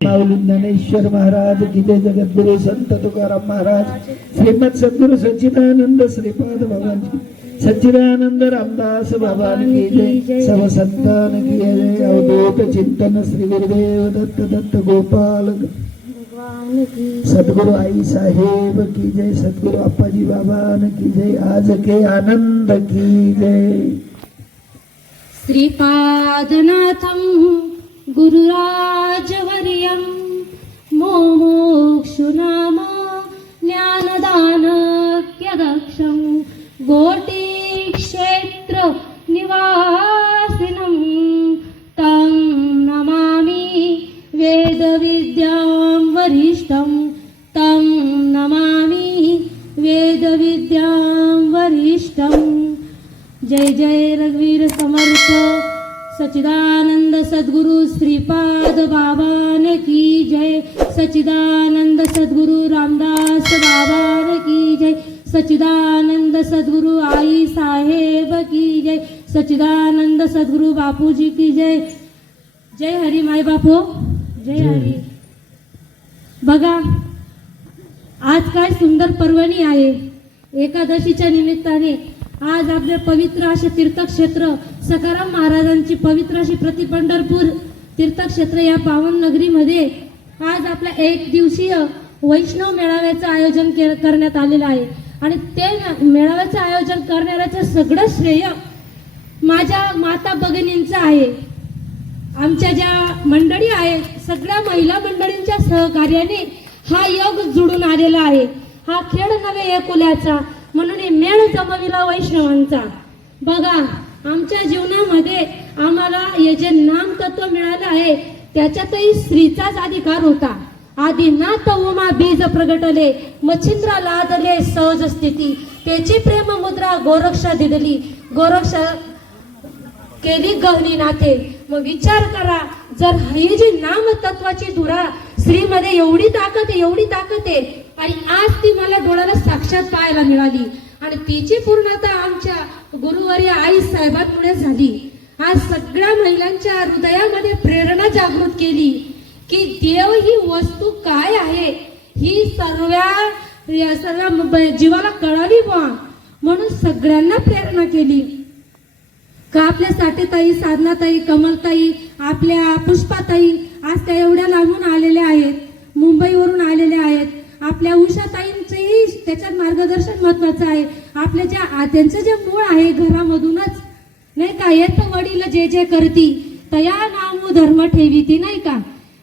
माऊली ज्ञानेश्वर महाराज की जय, जगद्गुरु संत तुकाराम महाराज, श्रीमद सद्गुरु सच्चिदानंद श्रीपाद भगवान की, सच्चिदानंद रामदास बाबा की जय, सब संतान की जय। अवधूत चिंतन श्री गुरुदेव दत्त दत्त गोपाल सद्गुरु आई साहेब की जय, सद्गुरु अप्पाजी बाबा की जय, आज के आनंद की जय। श्रीपादनाथं गुरुराजवर्यं मोक्षुनाम ज्ञानदानक्यदक्षं गोटीक्षेत्र निवासिनं तं नमामि वेदविद्यां वरिष्ठं, तं नमामि वेदविद्यां वरिष्ठं। जय जय रघुवीर समर्थ सच्चिदानंद सद्गुरु श्रीपाद बाबान की जय, सच्चिदानंद सद्गुरु रामदास बाबान की जय, सच्चिदानंद सद्गुरु आई साहेब की जय, सच्चिदानंद सद्गुरु बापूजी की जय। जय हरी माय बापू, जय हरी। बघा आज काय सुंदर पर्वणी आहे। एकादशीच्या निमित्ताने आज आपले पवित्र असे तीर्थक्षेत्र सखाराम महाराजांची पवित्र अशी प्रतिपंढरपूर तीर्थक्षेत्र या पावन नगरीमध्ये आज आपल्या एक दिवसीय वैष्णव मेळाव्याचं आयोजन करण्यात आलेलं आहे। आणि ते मेळाव्याचं आयोजन करणाऱ्याचं सगळं श्रेय माझ्या माता भगिनींचं आहे। आमच्या ज्या मंडळी आहेत सगळ्या महिला मंडळींच्या सहकार्याने हा योग जुळून आलेला आहे। हा खेळ नव्हे एकुल्याचा, म्हणून मेळ जमविला वैष्णवांचा। बघा आमच्या जीवनामध्ये आम्हाला हे जे नाम तत्व मिळालं आहे त्याच्यातही स्त्रीचाच अधिकार होता। आधी नाथ उमा बीज प्रगटले, मच्छिंद्रा लादले सहज स्थिती, त्याची प्रेम मुद्रा गोरक्षा दिदली, गोरक्षा केली गहनी नाथे। मग विचार करा, जर ही जी नाम तत्वाची धुरा स्त्रीमध्ये एवढी ताकद आहे, एवढी ताकद आहे, आणि आज ती मला डोळ्याला साक्षात पाहायला मिळाली, आणि तिची पूर्णता आमच्या गुरुवर्य आई साहेबांमुळे झाली। आज सगळ्या महिलांच्या हृदयामध्ये प्रेरणा जागृत केली की देव ही वस्तू काय आहे ही सर्व जीवाला कळावी बा, म्हणून सगळ्यांना प्रेरणा केली। का आपल्या साठेताई, साधनाताई, कमलताई, आपल्या पुष्पाताई आज त्या एवढ्या लांबून आलेल्या आहेत, मुंबईवरून आलेल्या आहेत। आपल्या उषाताईंचेही त्याच्यात मार्गदर्शन महत्वाचं आहे। आपल्या त्यांचं जे मूळ आहे घरामधूनच नाही का, येत वडील जे जे करती तया नामू धर्म ठेवीती, नाही का,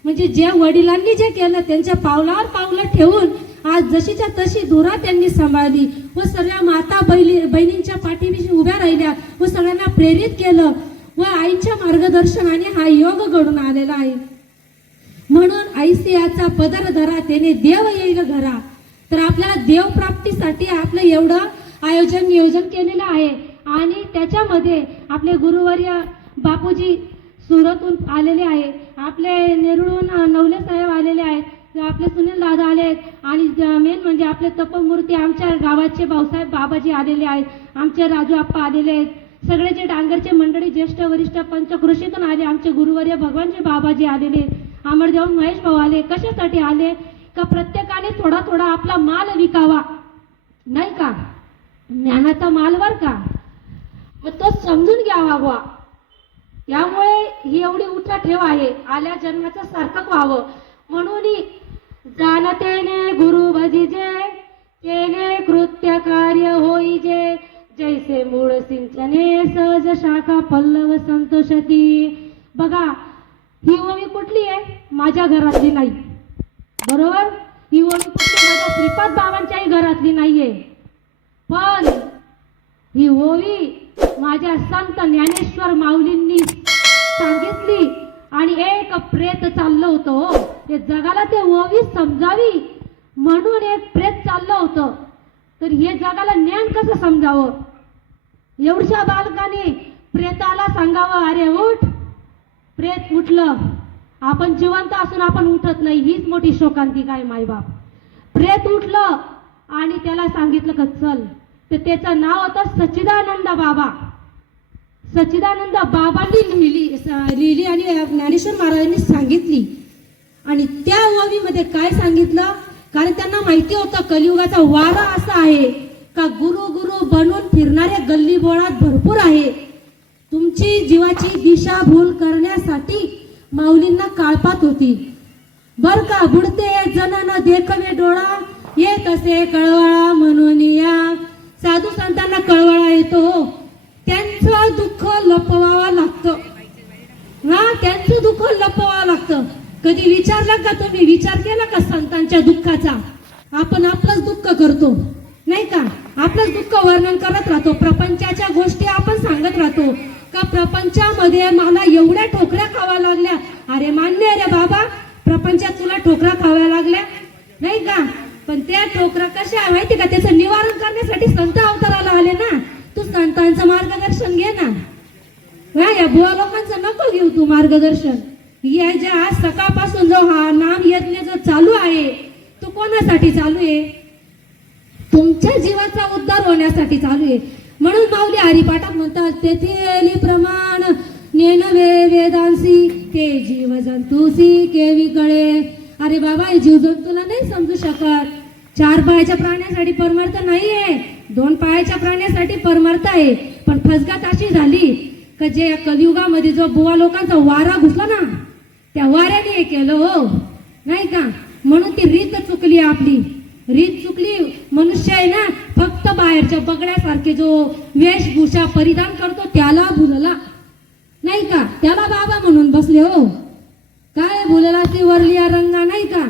म्हणजे जे वडिलांनी जे केलं त्यांच्या पावलावर पावलं ठेवून आज जशीच्या तशी धुरा त्यांनी सांभाळली व सगळ्या माता बहिणींच्या पाठीशी उभ्या राहिल्या व सगळ्यांना प्रेरित केलं व आईच्या मार्गदर्शनाने हा योग घडून आलेला आहे। म्हणून ऐसियाचा पदर धरा त्याने देव येईल घरा। तर आपल्याला देव प्राप्तीसाठी आपलं एवढं नियोजन केलेलं आहे। आणि त्याच्यामध्ये आपले गुरुवर्य बापूजी सुरतहून आलेले आहे, आपले नेरुळहून नवले साहेब आलेले आहेत, आपले सुनील दादा आले आहेत, आणि मेन म्हणजे आपले तपमूर्ती आमच्या गावाचे भाऊसाहेब बाबाजी आलेले आहेत, आमचे राजू आप्पा आलेले आहेत, सगळे जे डांगरचे मंडळी ज्येष्ठ वरिष्ठ पंचकृषीतून आले, आमचे गुरुवर्य भगवानजी बाबाजी आलेले, अमरदेव महेश भाऊ आले। कशासाठी आले का प्रत्येकाने थोडा थोडा आपला माल विकावा, नाही का, ज्ञानाचा माल बर का, मग तो समजून घ्यावा बुवा। यामुळे ही एवढी उठा ठेव आहे, आल्या जन्माचं सार्थक व्हावं म्हणून जाणतेने गुरु भजिजे, केले कृत्य कार्य होईजे, जैसे मूळ सिंचने सहज शाखा पल्लव संतोषती। बघा ही ओवी कुठली आहे, माझ्या घरातली नाही, बरोबर, ही ओवी कुठली माझ्या श्रीपाद बाबांच्याही घरातली नाहीये, पण ही ओवी माझ्या संत ज्ञानेश्वर माऊलींनी सांगितली। आणि एक प्रेत चाललं होतं हो, ते जगाला ते ओवी समजावी म्हणून एक प्रेत चाललं होतं। तर हे जगाला ज्ञान कसं समजावं, एवढ्या बालकाने प्रेताला सांगावं, अरे उठ, प्रेत उठलं, आपण जिवंत असून आपण उठत नाही, हीच मोठी शोकांतिका आहे मायबाप। प्रेत उठलं आणि त्याला सांगितलं का चल, तर त्याचं नाव होतं सच्चिदानंद बाबा। सच्चिदानंद बाबांनी लिहिली आणि ज्ञानेश्वर महाराजांनी सांगितली। आणि त्या ओवीमध्ये काय सांगितलं, कारण त्यांना माहिती होतं कलियुगाचा वारा असा आहे का गुरु गुरु बनून फिरणाऱ्या गल्ली बोळात भरपूर आहे. तुमची जीवाची दिशाभूल करण्यासाठी माऊलींना काळपात होती बर का. बुडते जनान देखवे डोळा, येत असे कळवळा म्हणून या. साधू संतांना कळवळा येतो, त्यांचं दुःख लपवावं लागतं. हा, त्यांचं दुःख लपवावं लागतं. कधी विचारलं का तुम्ही, विचार केला का संतांच्या दुःखाचा? आपण आपलंच दुःख करतो नाही का, आपलंच दुःख वर्णन करत राहतो, प्रपंचाच्या गोष्टी आपण सांगत राहतो का प्रपंचामध्ये मला एवढ्या ठोकऱ्या खावा लागल्या. अरे मान्य रे बाबा, प्रपंचात तुला ठोकरा खाव्या लागल्या नाही का, पण त्या ठोकरा कशा आहे माहिती का, त्याचं निवारण करण्यासाठी संत अवताराला आले ना. तू संतांचं मार्गदर्शन घे ना. या बुवा लोकांचं नको घेऊ तू मार्गदर्शन. या ज्या आज सकाळपासून जो हा नाम यज्ञ जो चालू आहे तो कोणासाठी चालू आहे? तुमच्या जीवाचा उद्धार होण्यासाठी चालू आहे. म्हणून माऊली हरिपाठात म्हणतात, तेथे प्रमाण नेनवे वेदांसी के जीव जंतुसी केवी कळे. अरे बाबा, हे जीव जंतूला नाही समजू शकत. 4 पायाच्या प्राण्यासाठी परमार्थ नाहीये, 2 पायाच्या प्राण्यासाठी परमार्थ आहे. पण फसगत अशी झाली का जे कलियुगामध्ये जो बुवा लोकांचा वारा घुसला ना, त्या वाऱ्याने हे केलं हो नाही का. म्हणून ती रीत चुकली, आपली रीत चुकली. मनुष्य आहे ना, फक्त बाहेरच्या बगड्यासारखे जो वेशभूषा परिधान करतो त्याला भुलला नाही का, त्याला बाबा म्हणून बसले हो. काय भुलला ती वरलिया रंगा नाही का,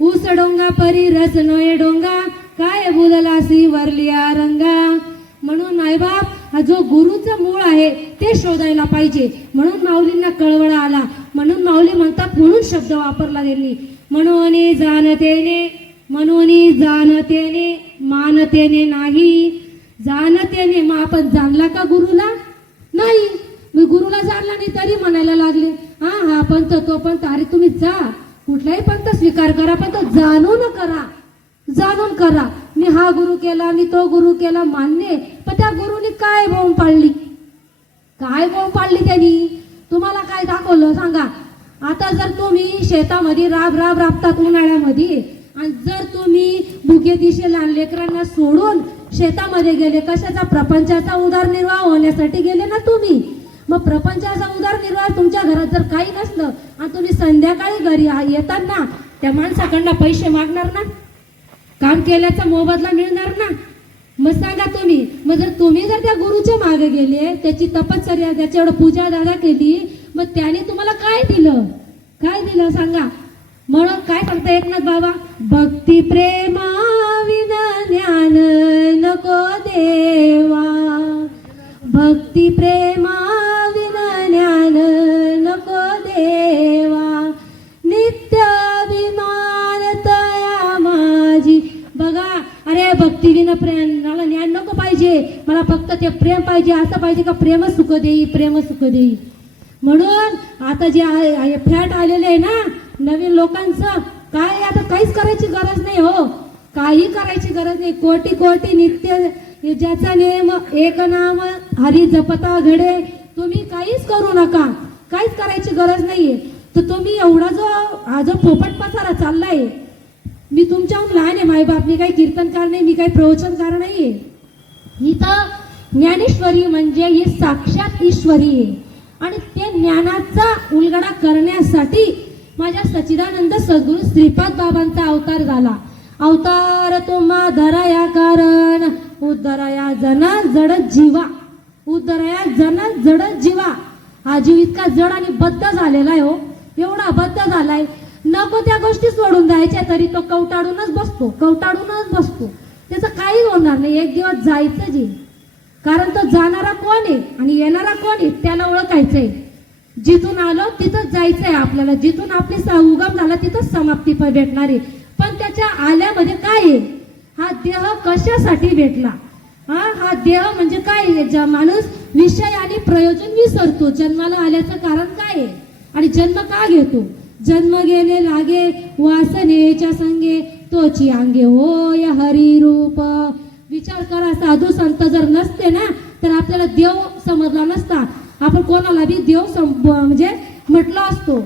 ऊस डोंगा परी रस नये डोंगा, काय भुलला सी वरलिया रंगा. म्हणून आईबाप, हा जो गुरुचं मूळ आहे ते शोधायला पाहिजे. म्हणून माऊलींना कळवळा आला. म्हणून माऊली म्हणतात, म्हणून शब्द वापरला त्यांनी, म्हणून जाणतेने, म्हणून जाणतेने, मानतेने नाही. जाणतेने मग आपण जाणला का गुरुला? नाही. मी गुरुला जाणला नाही तरी म्हणायला लागले, हा पंथ तो पंथ. अरे तुम्ही जा, कुठलाही पंथ स्वीकार करा, पण तो जाणून करा, जाणून करा. मी हा गुरु केला, मी तो गुरु केला मान्य, पण त्या गुरुनी काय बोंब पाडली, काय बोंब पाडली त्यांनी? तुम्हाला काय दाखवलं सांगा? आता जर तुम्ही शेतामध्ये राबतात उन्हाळ्यामध्ये, आणि जर तुम्ही भुके दिशे लहान लेकरांना सोडून शेतामध्ये गेले, कशाचा? प्रपंचाचा उदरनिर्वाह होण्यासाठी गेले ना तुम्ही. मग प्रपंचाचा उदरनिर्वाह तुमच्या घरात जर काही नसलं आणि तुम्ही संध्याकाळी घरी येतात ना, त्या माणसाकडनं पैसे मागणार ना, काम केल्याचा मोबदला मिळणार ना. मग सांगा तुम्ही, मग जर तुम्ही जर त्या गुरुच्या मागे गेले, त्याची तपश्चर्या, त्याच्या एवढं पूजा दादा केली, मग त्याने तुम्हाला काय दिलं, काय दिलं सांगा? म्हणून काय सांगता एकनाथ बाबा, भक्ती प्रेमा विना ज्ञान नको देवा, भक्ती प्रेमा विना ज्ञान नको देवा, नित्य अभिमान तया माझी. बघा, अरे भक्ती विना प्रेम, मला ज्ञान नको पाहिजे, मला फक्त ते प्रेम पाहिजे. असं पाहिजे का प्रेम सुख देई, प्रेम सुख देई. म्हणून आता जे फॅट आलेले आहे ना नवीन लोकांचं, काय आता काहीच करायची गरज नाही हो, काही करायची गरज नाही. कोटी कोटी नित्य ज्याचा नेम एक नाम हरी जपता घडे. तुम्ही काहीच करू नका, काहीच करायची गरज नाहीये. तर तुम्ही एवढा हा जो पोपट पसारा चाललाय, मी तुमच्याहून लहान आहे मायबाप, मी काही कीर्तनकार नाही, मी काही प्रवचनकार नाहीये. इथं ज्ञानेश्वरी म्हणजे ही साक्षात ईश्वरी आहे. आणि ते ज्ञानाचा उलगडा करण्यासाठी माझ्या सच्चिदानंद सद्गुरू श्रीपाद बाबांचा अवतार झाला. अवतार तुम्हा धराया कारण, उद्धराया जन जड जीवा, उद्धराया जन जड जीवा. हा जीव इतका जड आणि बद्ध झालेला आहे हो, एवढा बद्ध झालाय. नको त्या गोष्टी सोडून जायच्या तरी तो कवटाळूनच बसतो, कवटाळूनच बसतो. त्याचं काही होणार नाही, एक दिवस जायचं जे. कारण तो जाणारा कोण आहे आणि येणारा कोण आहे त्याला ओळखायचंय. जिथून आलो तिथंच जायचंय आपल्याला, जिथून आपली उगम झाला तिथंच समाप्ती भेटणार आहे. पण त्याच्या आल्यामध्ये काय आहे? हा देह कशासाठी भेटला? हा देह म्हणजे काय? माणूस विषय आणि प्रयोजन विसरतो. जन्माला आल्याचं कारण काय आहे आणि जन्म का घेतो? जन्म घेणे लागे वासनेच्या संगे, तोची अंगे होय हरी रूप. विचार करा, साधू संत जर नसते ना तर आपल्याला देव समजला नसता. आपण कोणाला बी देव म्हणजे म्हटलं असतो.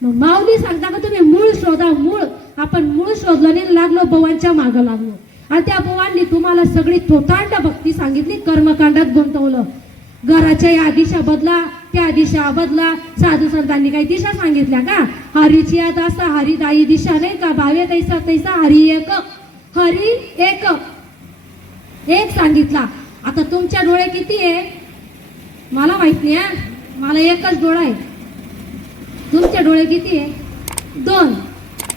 मग माऊली सांगता का तुम्ही मूळ शोधा, मूळ. आपण मूळ शोधलं नाही, लागलो बुवांच्या मागं लागलो. आणि त्या बुवांनी तुम्हाला सगळी थोतांड भक्ती सांगितली, कर्मकांडात गुंतवलं. घराच्या या दिशा बदला, त्या दिशा बदला. साधू संतांनी काही दिशा सांगितल्या का? हरीची आता असा हरिदायी दिशा नाही का? भावे तैसा तैसा हरी एक, हरी एक, एक सांगितला. आता तुमच्या डोळे किती आहे मला माहित नाही, मला एकच डोळा आहे. तुमचे डोळे किती आहे? 2.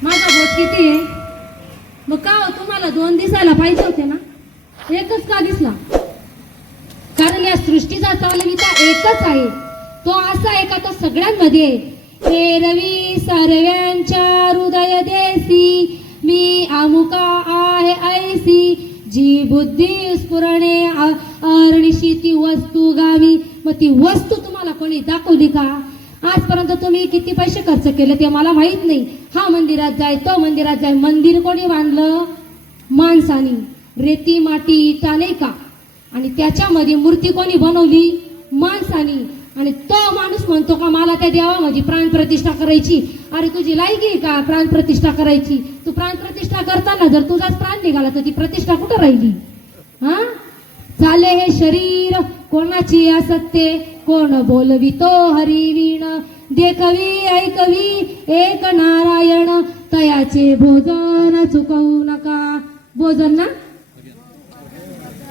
माझा बोट किती आहे? मग का हो, तुम्हाला 2 दिसायला पाहिजे होते ना, एकच का दिसला? कारण या सृष्टीचा चालविता एकच आहे. तो असा आहे का तो सगळ्यांमध्ये आहे. हे रवी सर्वांच्या हृदय देसी, मी अमुका आहे ऐसी, जी बुद्धी स्फुरणे अरणिशी ती वस्तू गावी. मग ती वस्तू तुम्हाला कोणी दाखवली का? आजपर्यंत तुम्ही किती पैसे खर्च केले ते मला माहित नाही. हा मंदिरात जाय, तो मंदिरात जाय. मंदिर कोणी बांधलं? माणसानी. रेती माती इटा नाही का? आणि त्याच्यामध्ये मूर्ती कोणी बनवली? माणसानी. आणि तो माणूस म्हणतो का मला त्या देवामध्ये प्राण प्रतिष्ठा करायची? अरे तुझी लायकी आहे का प्राण प्रतिष्ठा करायची? तू प्राण प्रतिष्ठा करताना जर तुझाच प्राण निघाला तर ती प्रतिष्ठा कुठं राहिली? हा, चाले हे शरीर कोणाची असत्य, कोण बोलवितो हरिवीण, देखवी ऐकवी एक नारायण, तयाचे भोजन चुकवू नका. भोजन ना,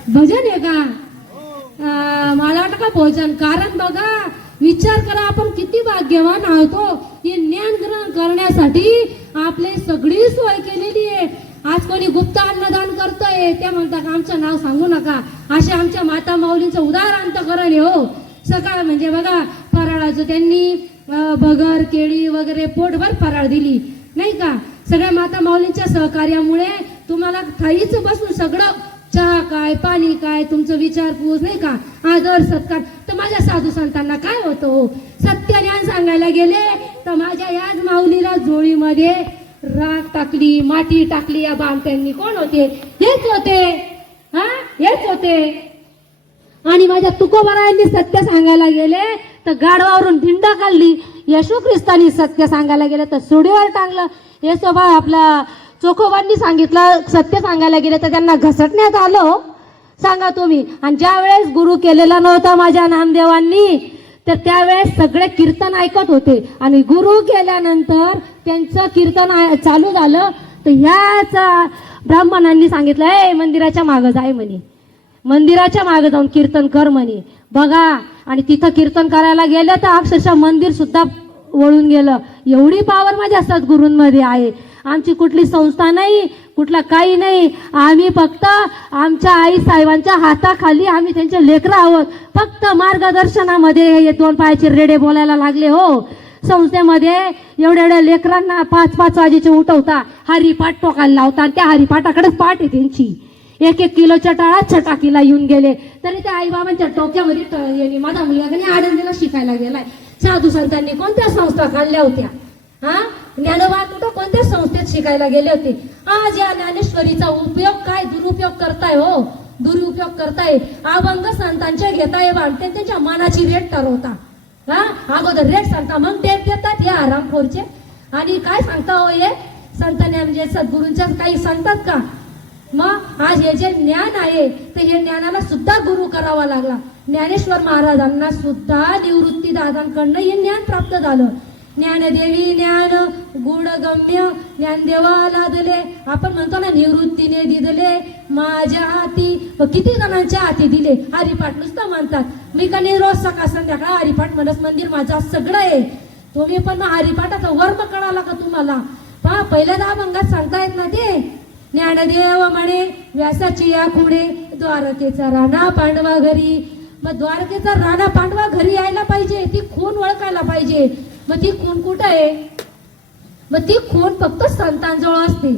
भजन आहे का? मला वाटतं का भोजन? कारण बघा, विचार करा आपण किती भाग्यवान आहोत. हे ज्ञान ग्रहण करण्यासाठी आपली सगळी सोय केलेली आहे. आज कोणी गुप्त अन्नदान करतोय, ते म्हणतात आमचं नाव सांगू नका. असे आमच्या माता माऊलींचं उदाहरण आहे हो. सकाळ म्हणजे बघा, फराळाचं त्यांनी भगर केळी वगैरे पोटभर फराळ दिली नाही का? सगळ्या माता माऊलींच्या सहकार्यामुळे तुम्हाला थाईच बसून सगळं चहा काय पाणी काय तुमचं विचारपूस नाही का, आदर सत्कार. तर माझ्या साधू संतांना काय होतं हो? सत्य ज्ञान सांगायला गेले तर माझ्या याच माऊलीला जोळीमध्ये राख टाकली, माती टाकली. या बामट्यांनी कोण होते? हेच होते. हा, हेच होते. आणि माझ्या तुकोबारायांनी सत्य सांगायला गेले तर गाढवावरून धिंड काढली. येशू ख्रिस्तानी सत्य सांगायला गेले तर सुडीवर टांगलं. येसोबा आपला चोखोबांनी सांगितलं सत्य सांगायला गेले तर त्यांना घसटण्यात आलं. सांगा तुम्ही. आणि ज्या वेळेस गुरु केलेला नव्हता माझ्या नामदेवांनी, तर त्यावेळेस सगळे कीर्तन ऐकत होते. आणि गुरु केल्यानंतर त्यांचं कीर्तन चालू झालं तर ह्याच ब्राह्मणांनी सांगितलं, ए मंदिराच्या मागं जाय म्हणे, मंदिराच्या मागे जाऊन कीर्तन कर म्हणे. बघा, आणि तिथं कीर्तन करायला गेलं तर अक्षरशः मंदिर सुद्धा वळून गेलं. एवढी पावर माझ्या सद्गुरूंमध्ये आहे. आमची कुठली संस्था नाही, कुठला काही नाही. आम्ही फक्त आमच्या आई साहेबांच्या हाताखाली आम्ही त्यांचे लेकरं आहोत. फक्त मार्गदर्शनामध्ये हे 2 पायाचे रेडे बोलायला लागले हो. संस्थेमध्ये एवढ्या लेकरांना 5-5 वाजेचे उठवता, हरिपाठ टोकायला लावता. त्या हरिपाठाकडेच पाठ आहे त्यांची. 1-1 किलोच्या टाळात छटाकीला येऊन गेले तरी त्या आईबाबांच्या डोक्यामध्ये माझा मुलगा आनंदीला शिकायला गेलाय. साधू संतांनी कोणत्या संस्था काढल्या होत्या? हा, ज्ञानोबा कुठं कोणत्या संस्थेत शिकायला गेले होते? आज या ज्ञानेश्वरीचा उपयोग काय दुरुपयोग करताय हो, दुरुपयोग करताय. अभंग संतांच्या घेताय वाटते त्यांच्या मनाची रेट ठरवता. हा, अगोदर रेट सांगता मग डेट देतात हे आरामखोरचे. आणि काय सांगता हो हे संतांनी म्हणजे सद्गुरूंच्या काही सांगतात का? मग आज हे जे ज्ञान आहे तर हे ज्ञानाला सुद्धा गुरु करावा लागला. ज्ञानेश्वर महाराजांना सुद्धा निवृत्ती दादांकडनं हे ज्ञान प्राप्त झालं. ज्ञानदेवी ज्ञान गुणगम्य ज्ञानदेवाला दिले. आपण म्हणतो ना निवृत्तीने दिले माझ्या हाती. किती जणांच्या हाती दिले? हरिपाठ नुसतं म्हणतात. मी का नाही रोज सकाळ संध्याकाळ हरिपाठ म्हणत मंदिर माझं सगळं आहे. तुम्ही पण हरिपाठाचा वर्म कळाला का तुम्हाला? पहा, पहिल्या 10 अभंगात सांगतायत ना ते. ज्ञानदेव म्हणे व्यासाची या खुणे, द्वारकेचा राणा पांडवा घरी. मग द्वारकेचा राणा पांडवा घरी यायला पाहिजे, ती खून ओळखायला पाहिजे. मग ती खून कुठं आहे? मग ती खून फक्त संतांजवळ असते.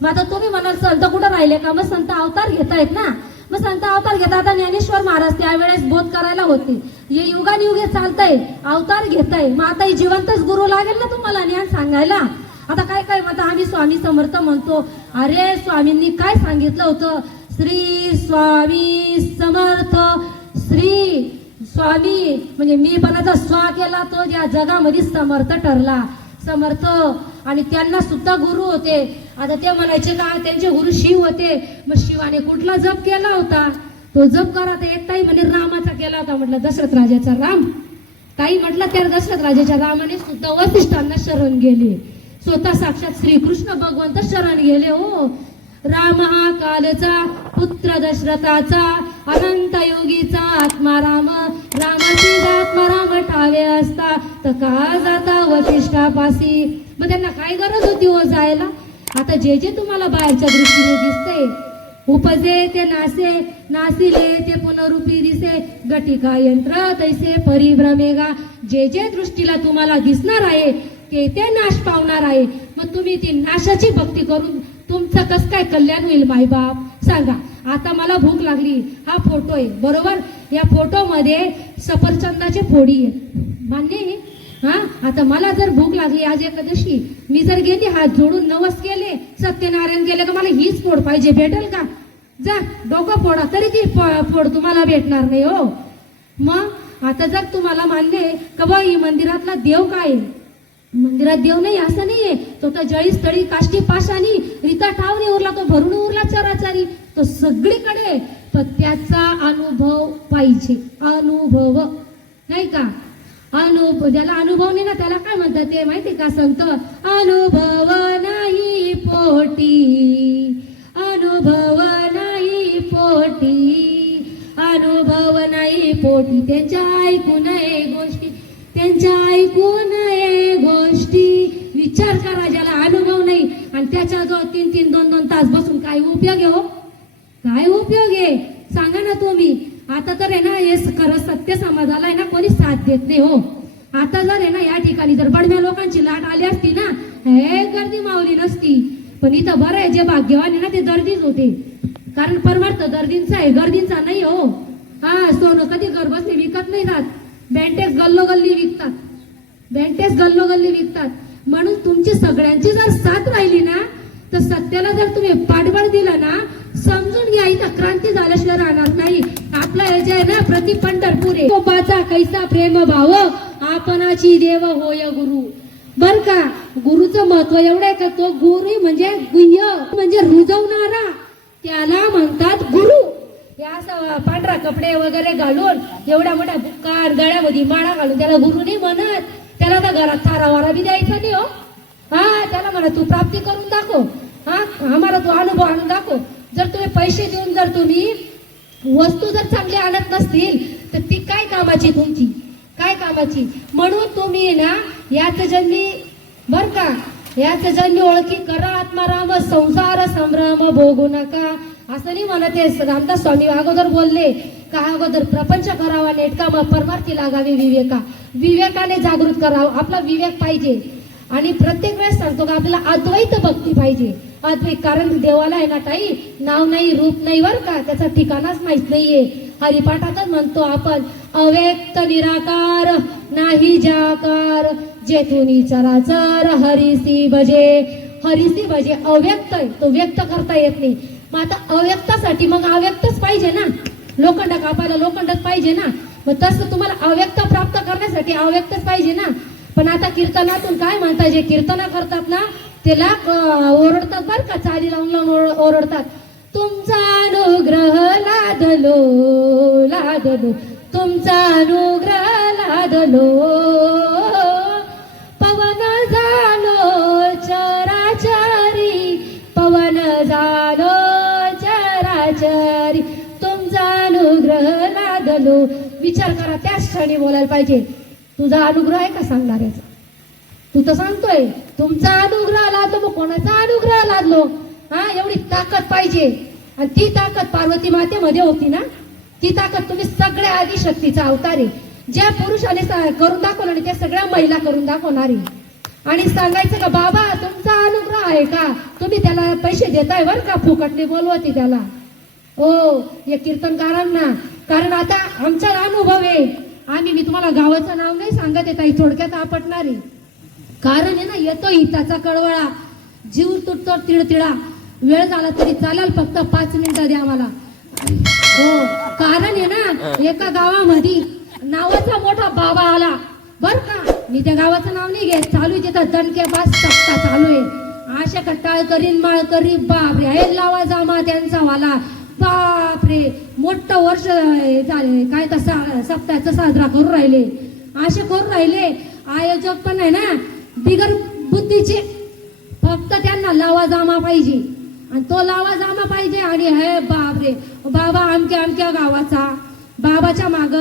मग आता तुम्ही म्हणाल संत कुठं राहिले का? मग संत अवतार घेतायत ना. मग संत अवतार घेतात. आता ज्ञानेश्वर महाराज त्यावेळेस बोध करायला होते. हे युगानुयुगे चालतंय, अवतार घेताय. मग आता जिवंतच गुरु लागेल ना तुम्हाला ज्ञान सांगायला. आता काय काय म्हणता आम्ही स्वामी समर्थ म्हणतो. अरे स्वामींनी काय सांगितलं होतं? श्री स्वामी समर्थ. श्री स्वामी म्हणजे मी पणाचा स्वा केला तो या जगामध्ये समर्थ ठरला. समर्थ आणि त्यांना सुद्धा गुरु होते. आता ते म्हणायचे का त्यांचे गुरु शिव होते. मग शिवाने कुठला जप केला होता? तो जप करा तर एक ताई म्हणे रामाचा केला होता. म्हटलं दशरथ राजाचा राम. काही म्हटलं त्या दशरथ राजाच्या रामाने सुद्धा वसिष्ठांना शरण गेले. स्वतः साक्षात श्रीकृष्ण भगवंत शरण गेले. हो, राम हा कालचा पुत्र दशरथाचा अनंत योगीचा आत्मा राम. रामाची आत्मा राम ठावे असता तर का जाता वसिष्ठापासी. मग त्यांना काय गरज होती हो जायला? आता जे जे तुम्हाला बाहेरच्या दृष्टीने दिसते, उपजे ते नासे, नासिले ते पुनरुपी दिसे, घटिका यंत्र तैसे परिभ्रमेगा. जे जे दृष्टीला तुम्हाला दिसणार आहे ते ते नाश पावणार आहे. मग तुम्ही ती नाशाची भक्ती करून तुमचं कसं काय कल्याण होईल मायबाप सांगा. आता मला भूक लागली. हा फोटो आहे बरोबर. या फोटोमध्ये सफरचंदाचे फोडी आहेत, मान्य आहे. हा, आता मला जर भूक लागली आज एकादशी, मी जर गेली हात जोडून नवस केले, सत्यनारायण केले का मला हीच फोड पाहिजे, भेटेल का? जा डोकं फोडा तरी ती फोड तुम्हाला भेटणार नाही. हो, मग आता जर तुम्हाला मान्य आहे का बा ही मंदिरातला देव काय आहे? मंदिरात देव नाही असं नाहीये. तो तर जळी स्थळी काष्टी पाशानी रिता ठावणी उरला, तो भरून उरला चराचरी, तो सगळीकडे. पण त्याचा अनुभव पाहिजे. अनुभव नाही का? अनुभव ज्याला अनुभव नाही ना त्याला काय म्हणतात ते माहिती का? संत अनुभव नाही पोटी, अनुभव नाही पोटी, अनुभव नाही पोटी. त्यांच्या ऐकू नये गोष्टी, त्यांच्या ऐकू नये गोष्टी. विचार करा, ज्याला अनुभव नाही आणि त्याच्याजवळ 3-3, 2-2 तास बसून काय उपयोग आहे हो? काय उपयोग आहे सांगा ना तुम्ही. आता तर आहे ना हे खरं सत्य समाजाला आहे ना कोणी साथ देत नाही. हो, आता जर आहे ना या ठिकाणी जर बडव्या लोकांची लाट आली असती ना, हे गर्दी मावली नसती. पण इथं बरं आहे, जे भाग्यवान आहे ना ते दर्दीच होते. कारण परमार्थ दर्दींचा आहे, गर्दींचा नाही. हो, हा, सोनं कधी घर बसले विकत नाही जात. बँटेक्स गल्लोगल्ली विकतात, बँटेक्स गल्लोगल्ली विकतात. म्हणून तुमची सगळ्यांची जर साथ राहिली ना तर सत्याला जर तुम्ही पाठबळ दिलं ना, समजून घ्या इथं क्रांती झाल्याशिवाय राहणार नाही. आपला हे जे आहे ना प्रति पंढरपूर आहे. गोपाचा कैसा प्रेम भाव आपणाची देव होय गुरु. बर का, गुरुचं महत्व एवढं आहे का तो गुरु म्हणजे गुह्य म्हणजे रुजवणारा, त्याला म्हणतात गुरु. हे असं पांढरा कपडे वगैरे घालून एवढ्या मोठ्या बुक्कार गळ्यामध्ये माळा घालून त्याला गुरु नाही म्हणत. त्याला तर घरात थारावारा बी द्यायचा नाही. हो, हा, त्याला म्हणा तू प्राप्ती करून दाखव. हा, आम्हाला तू अनुभव आणून दाखव. जर तुम्ही पैसे देऊन जर तुम्ही वस्तू जर चांगली आणत नसतील तर ती काय कामाची तुमची, काय कामाची? म्हणून तुम्ही ना याच जन्मी बर का, याच जन्मी ओळखी करा आत्माराम, संसार संभ्रम भोगू नका. असं नाही म्हणत आहे. रामदास स्वामी अगोदर बोलले का अगोदर प्रपंच करावा नेटका मग परमार्थी लागावी विवेका. विवेकाने जागृत करावं, आपला विवेक पाहिजे. आणि प्रत्येक वेळेस सांगतो का आपल्याला अद्वैत भक्ती पाहिजे. अद्वैत, कारण देवाला आहे ना ताई नाव नाही रूप नाही बर का, त्याचा ठिकाणाच माहित नाहीये. हरिपाठातच म्हणतो आपण अव्यक्त निराकार नाही जाकार, जेथुनी चराचर हरिसी भजे. हरिसी भजे अव्यक्त आहे, तो व्यक्त करता येत नाही. मग आता अव्यक्तासाठी मग अव्यक्तच पाहिजे ना. लोखंड कापायला लोखंडच पाहिजे ना. मग तसं तुम्हाला अव्यक्त प्राप्त करण्यासाठी अव्यक्तच पाहिजे ना. पण आता कीर्तनातून काय म्हणतात, जे कीर्तन करतात ना त्याला ओरडतात बर का, चाली लावून लावून ओरडतात. तुमचा अनुग्रह लादलो लादलो, तुमचा अनुग्रह लादलो, पवन झालो चराचरी, पवन झालो चराचरी, तुमचा अनुग्रह लादलो. विचार करा, त्याच क्षणी बोलायला पाहिजे तुझा अनुग्रह आहे का सांगणाऱ्याचा. तू तर सांगतोय तुमचा अनुग्रह लादलो, मग कोणाचा अनुग्रह लादलो? हा, एवढी ताकद पाहिजे. आणि ती ताकद पार्वती मातेमध्ये होती ना. ती ताकद तुम्ही सगळ्या आदिशक्तीचा अवतार आहे. ज्या पुरुषाने करून दाखवलं आणि त्या सगळ्या महिला करून दाखवणार आहे. आणि सांगायचं का बाबा तुमचा अनुग्रह आहे का, तुम्ही त्याला पैसे देताय बर का, फुकटने बोलवती त्याला. हो, या कीर्तनकारांना, कारण आता आमचा अनुभव आहे. मी तुम्हाला गावाचं नाव नाही सांगत येत, थोडक्यात आपटणारी. कारण आहे ना येतो हिताचा कळवळा, जीव तुटतो तिळतिळा. वेळ झाला तरी चालेल, फक्त 5 मिनिटं द्या मला. हो, कारण आहे ना एका गावामध्ये नावाचा मोठा बाबा आला बर का. मी त्या गावाचं नाव नाही घेत, चालू आहे तिथं दणके बास सप्ताह चालू आहे. अशा कट्टाळ करीन माळ करी बापरे, हे लावा जामा त्यांचा वाला बापरे, मोठं वर्ष झाले काय तसा सप्ताहाचा साजरा करून राहिले. असे करून राहिले आयोजक पण आहे ना बिगर बुद्धीचे, फक्त त्यांना लावा जामा पाहिजे आणि तो लावा जामा पाहिजे. आणि हे बापरे बाबा आमच्या गावाचा, बाबाच्या माग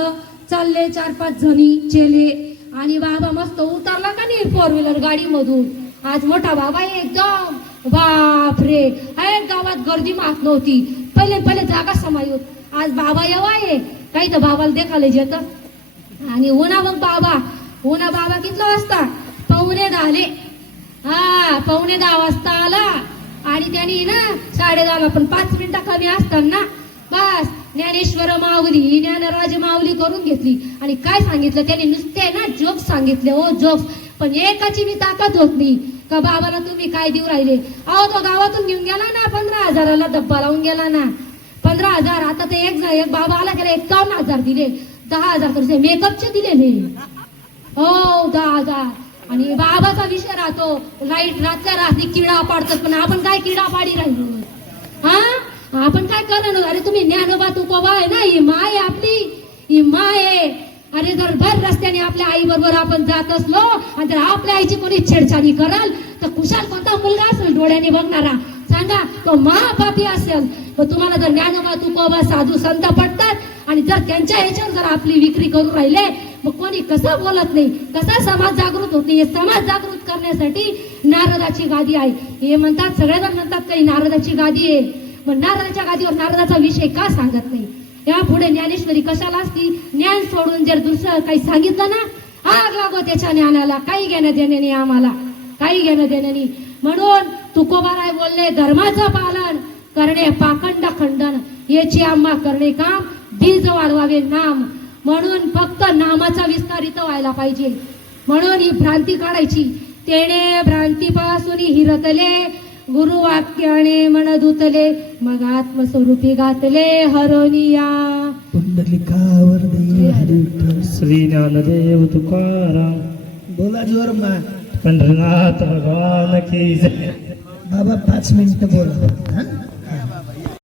चालले 4-5 जणी चेले आणि बाबा मस्त उतरला का नाही 4 व्हीलर गाडी मधून. आज मोठा बाबा एकदम बापरे, गावात गर्दी मात नव्हती, पहिले जागा समाई होत. आज बाबा येवा आहे काही तर बाबाला देखाले येत. आणि उन्हा मग बाबा कितला वाजता 9:45. हा 9:45 वाजता आला आणि त्यांनी ना 10:30 पण 5 मिनिटं कमी असताना बस ज्ञानेश्वर माऊली ज्ञानराज माऊली करून घेतली. आणि काय सांगितलं त्यांनी, नुसते ना जोक्स सांगितले हो जोक्स, पण एकाची मी ताकद होत नाही का बाबाला तुम्ही काय देऊ राहिले. अहो तो गावातून घेऊन गेला ना 15,000ला डब्बा लावून गेला ना 15,000. आता ते एक बाबा आला त्याला 51,000 दिले, 10,000 तर मेकअपचे दिलेले हो 10,000. आणि बाबाचा विषय राहतो लाईट रातच्या रात्री किडा पाडतात, पण आपण काय किडा पाडी राहिलो. हा आपण काय करणार. अरे तुम्ही ज्ञानोबा तुकोबा आहे ना, ही माय आपली, ही माय आहे. अरे जर भर रस्त्याने आपल्या आई बरोबर आपण जात असलो आणि जर आपल्या आईची कोणी छेडछाडी कराल तर कुशाल कोणता मुलगा असेल डोळ्याने बघणारा सांगा, तो महापापी असेल. पण तुम्हाला जर ज्ञानोबा तुकोबा साधू संत पडतात आणि जर त्यांच्या ह्याच्यावर जर आपली विक्री करून राहिले मग कोणी कसं बोलत नाही, कसा समाज जागृत होत नाही. समाज जागृत करण्यासाठी नारदाची गादी आहे. हे म्हणतात सगळेजण म्हणतात काही नारदाची गादी आहे, मग नारदाच्या गादीवर नारदाचा विषय का सांगत नाही. या पुढे ज्ञानेश्वरी कशाला असती. ज्ञान सोडून जर दुसरं काही सांगितलं ना आग लागो त्याच्या ज्ञानाला, काही घेणं देण्याने आम्हाला काही घेणं देण्याने. म्हणून तुकोबाराय बोलले धर्माचं पालन करणे पाखंड खंडन, याची आम्हा करणे काम बीज वाढवावे नाम. म्हणून फक्त नामाचा विस्तार इथं व्हायला पाहिजे. म्हणून ही भ्रांती काढायची. तेने भ्रांतीपासून हिरतले गुरुवाक्याने मन धुतले, मग आत्मस्वरूपी गातले हरोनिया. पुंडलिकावर देव हरी विठ्ठल. श्री ज्ञानदेव तुकाराम बोला जोर मा. पंढरनाथ भगवान की जय. बाबा 5 मिनिटं बोला.